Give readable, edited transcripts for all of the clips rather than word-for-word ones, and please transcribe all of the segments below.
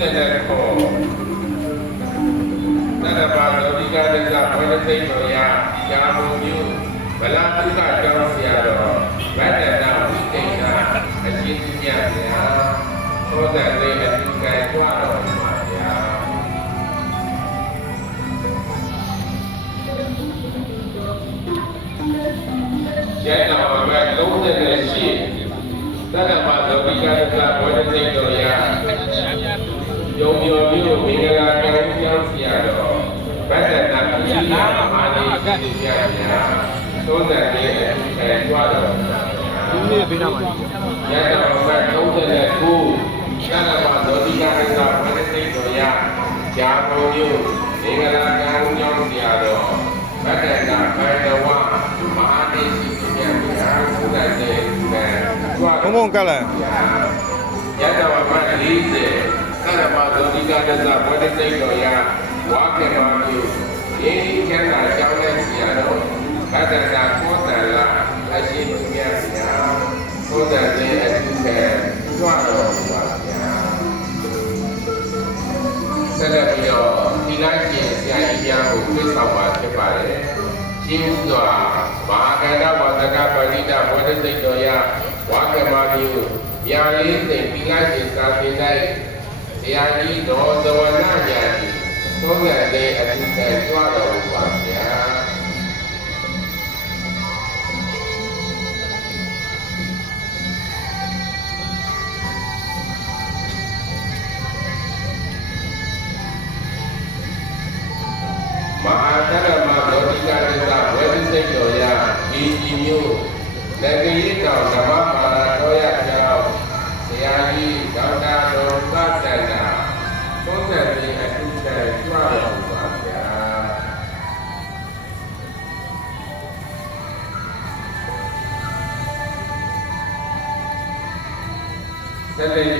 30ခေါ်နရပါလောဒီကတစ္ဆဘဝတိတ်တော်ရာရှားမှုမျိုးဗလာတုကကျောင်းဆရာတော်ဗတ္တနာဝိတိတ်ကအရှင်သူမြတ်ဗျာသောတန်လေးအတူကဲကြွတော်မှာဗျာကျန်တော်ဘက်38သတ္တမလောကိကတစ္ဆဘဝတိတ်တော်ရာယုံမျောမျိုးမင်္ဂလာကျောင်းဆရာတော်ဗတ္တနာဝိတိတ်မဟာနေရှင်ဗျာသောတန်လေးအတူကဲကြွတော်မှာဒီနေ့ပေးတော့မှာရတဘက်39ကျန်တော်လောကိကတစ္ဆဘဝတိတ်တော်ရာရှားမှုမျိုးမင်္ဂလာကျောင်းဆရာတော်ဗတ္တနာဘိုင်တော်မဟာနေရှင်ဗျာသောတန်လေးဘုံဘုံကလည်းရတဝမ40သရမသောတိကတစ္ဆဘဝတိတ်တော်ရာဝါကေမာမျိုးယေချမ်းသာကျောင်းတဲ့ဆရာတော်ဗတ္တနာကောတန်လာအရှင်သူမြတ်ဗျာသောတန်လေးအတူကဲကြွတော်ပါဗျာဆက်လက်ပြီးတော့ဒီလိုက်ကျင်ဆရာကြီးများကိုပြဆောင်ပါဖြစ်ပါတယ်ရှင်းစွာမဟာကန္တဝါဒကပဏိတဘဝတိတ်တော်ရာဝါကမာမျိုးဗျာလေးသိဒီလိုက်ကျင်စာသင်တိုင်းဆရာကြီးတော်သဝနာညာကြီးသုံးတဲ့လေးအတူကဲကြွတော်ပါဗျာမဟာသရမလောကိကတစ္ဆဘဝတိတ်တော်ရာဒီမျိုးလက်ကြီးတော်ဓမ္မပါဠိတော်ရကြောင်းဆရာကြီးဒေါက်တာတော်သတ္တနာသုံးတဲ့လေးအတူကဲကြွတော်ပါဗျာဆက်လက်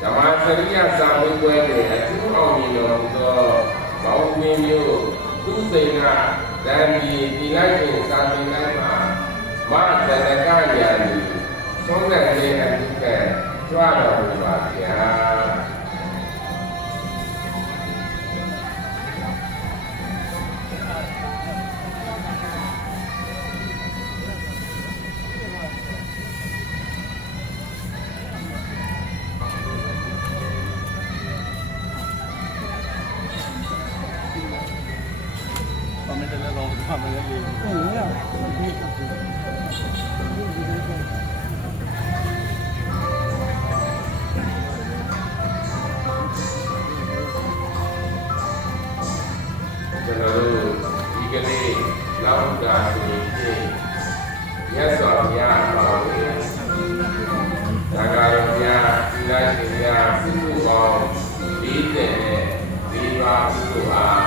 ဓမ္မစရိယစာဝေးပွဲတွင်အထူးအောင်မြင်တော်သောမောင်မင်းမျိုးသူစိန်ကတန်ကြီးဒီလိုက်ကိုစာသင်တိုင်းမှာမသနကရာနီသုံးတဲ့လေးအတူကဲကြွတော်မူပါဗျာကျွန်တော်တို့ဒီကနေ့လောက်တာဆိုရင်ရသော်ဘုရားပါဝင်ဒါကရောဘုရားဒီလိုက်ရှင်ဘုရားပြုဖို့အောင်40နဲ့4ပါးပြုဖို့အား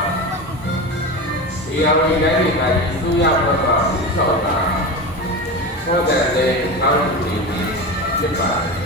ဒီအဝင်တိုင်းနေတာကြီးသူရဘုရားပြုဆောင်တာသောတဲ့လေးကောင်းမှုတွေဖြစ်ပါတယ်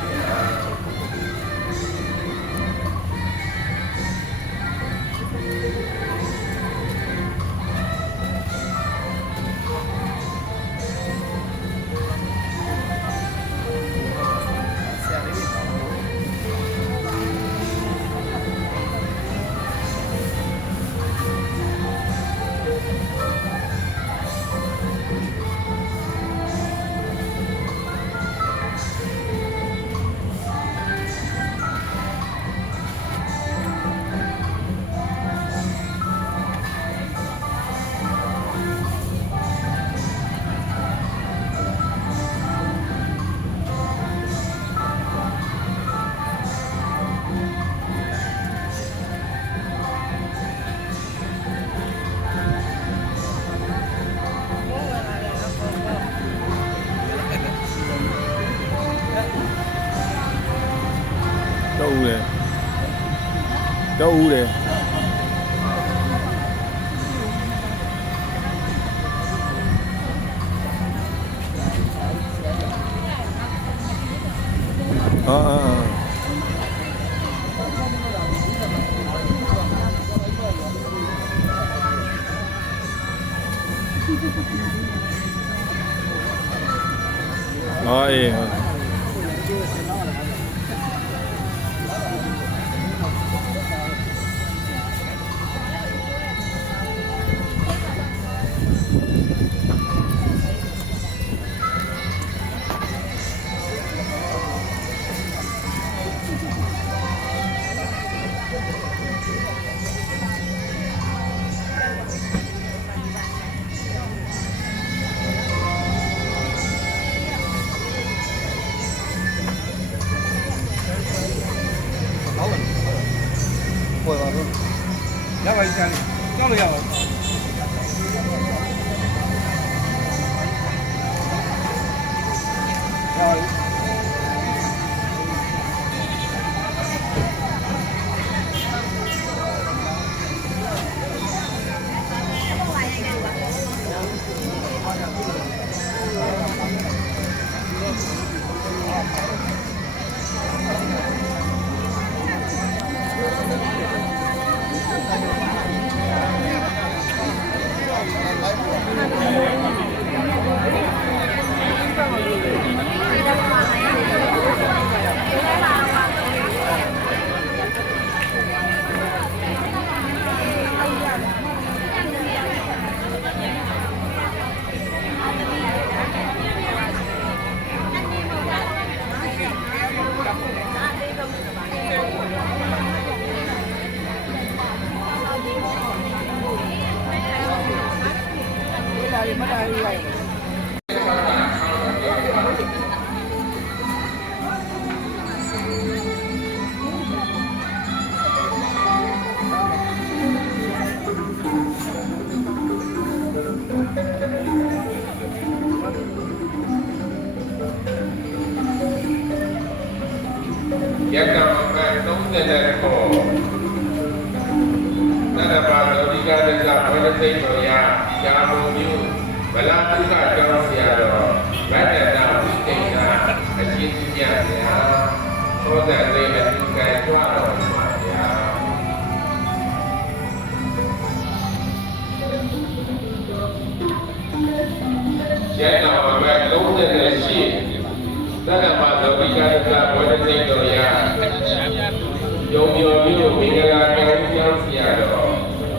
တော့ဦးတယ်အေး ရပါပြီကြားကြောက်လို့ရပါဘူးယက္ကမက30ခေါ်နရပါလောဒီကတကဘဝတိတ်တော်ရာရှားမှုမျိုးဗလာတုကကျောင်းဆရာတော်ဗတ္တနာဝိတိတ်ကအရှင်သူမြတ်ဗျာသောတန်လေးအတူကံကြွတော်ပါဗျာယက္ကမက30ရှိသက္ကမလောဒီကတကဘဝတိတ်တော်ရာယုံမျောမျိုးမင်္ဂလာကံကြောင်းဆရာတော်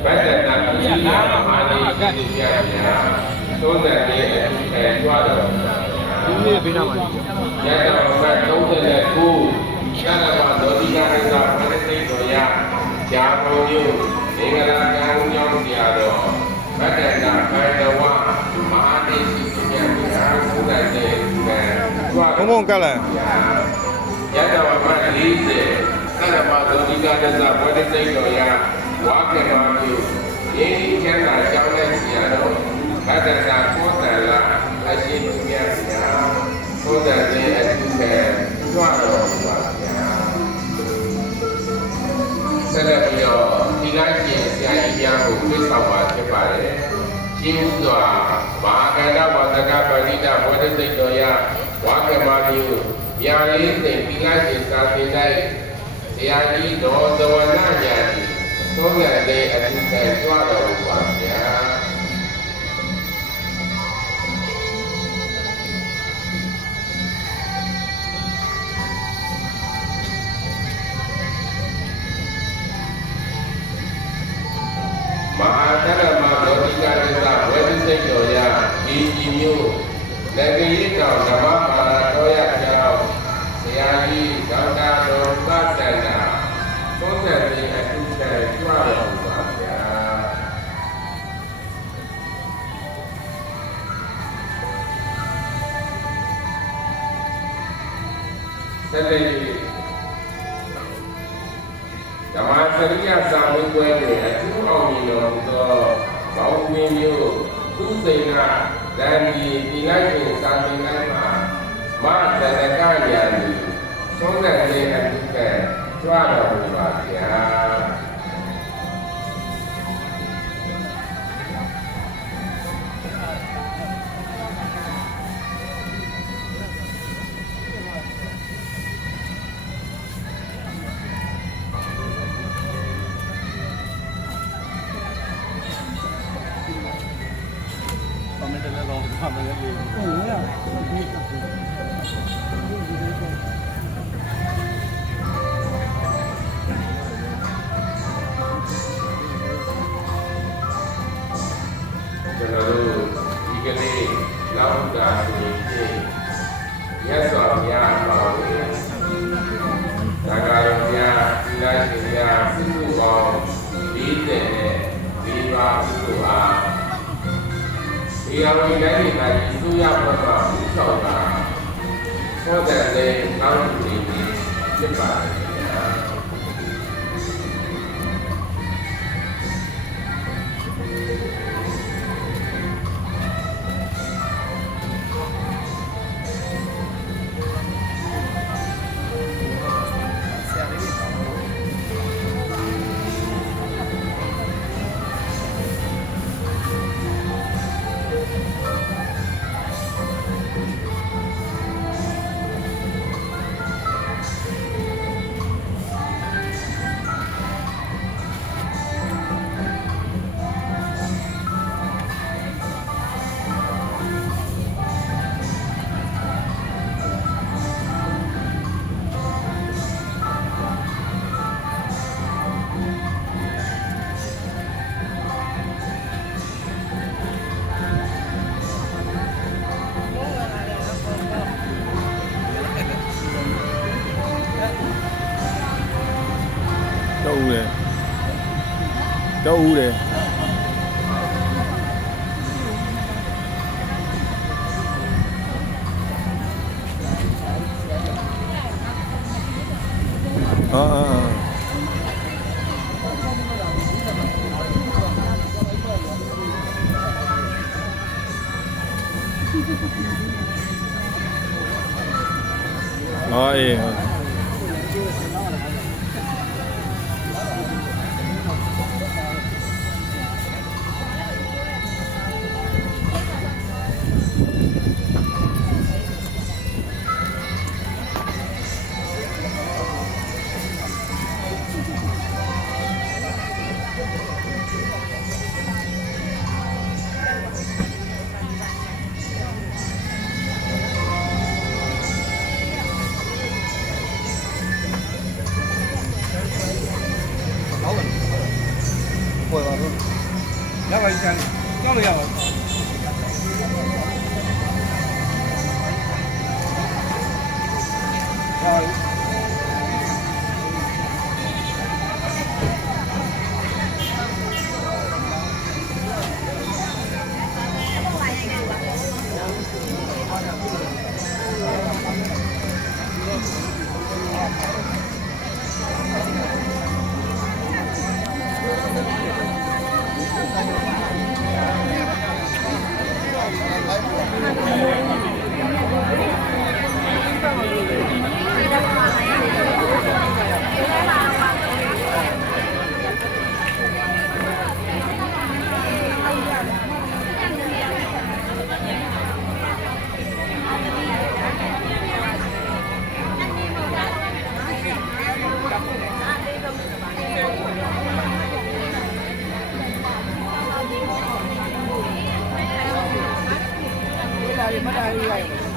ဗတ္တနာပိယမဟာလေးကတိပြဗျာသောတန်လေးအတူကံကြွတော်ပါဗျာဒီနေ့ဘေးနားမှာယက္ကမက39ရှားပါလောဒီကတကဘဝတိတ်တော်ရာရှားမှုမျိုးမင်္ဂလာကံကြောင်းဆရာတော်ဗတ္တနာဘိုင်တဝမဟာလေးရှိပြဗျာသောတန်လေးကံကြွ ဘုံဘုံကလည်း ယတဝမ40သရမသောတိကတသဘောတိစိတ်တော်ရာဝါကမမျိုးရင်းချမ်းသာကြောင်းတဲ့ဆရာတော်ဗတ္တနာသောတန်လာအရှင်သူမြတ်ဗျာသောတန်လေးအတူကဲကြွတော်ပါဗျာဆက်လက်ပြီးတော့ဒီလိုက်ရှင်ဆရာကြီးများကိုပြဆောင်ပါဖြစ်ပါတယ်ကျေးဇူးစွာဘာကန္တဝတ္တကပရိဒဘောတိစိတ်တော်ရာဝါကမမျိုးညာလေးသိဒီလိုက်ရှင်သာသင်တိုင်းဆရာကြီးတော်သဝနာညာကြီးသုံးရတဲ့အတူကဲကြွတော်ပါဗျာမဟာသရမလောကိကတသဝေဒိစိတ်တော်ရာဒီကြီးမျိုးလက်ကြီးတော်ဓမ္မပါရတော်ရကြောင်းဆရာကြီးဒေါက်တာတော်သတ္တနာသုံးဆက်ပြီးအတူတည်းကြွတော်ပါဗျာဆက်လက်ဓမ္မစရိယစာမေးပွဲတွင်အထူးအောင်မြင်တော်မူသောဘောင်းမင်းမျိုးသူစိန်ကတန်ကြီးဒီလိုက်ရှင်စာသင်တိုင်းမှာမသနကညာတိသုံးတဲ့လေးအတူကဲကြွတော်မူပါဗျာကျွန်တော်တို့ဒီကနေ့လောက်တာဆိုရင်ရက်စွာဘုရားပါဝင်ဒါကရောဘုရားဒီလိုက်ရှင်ဘုရားစုစုပေါင်း40နဲ့4ပါးစုအားဒီအဝိတိုင်းနေတာဒီစုရဘုရားဥဆောင်တာသောတဲ့လေးကောင်းနေပြီဖြစ်ပါတယ် ဦးတယ်အေးရပါပြီကျန်ကြောက်လို့ရပါဘူးမတားရရ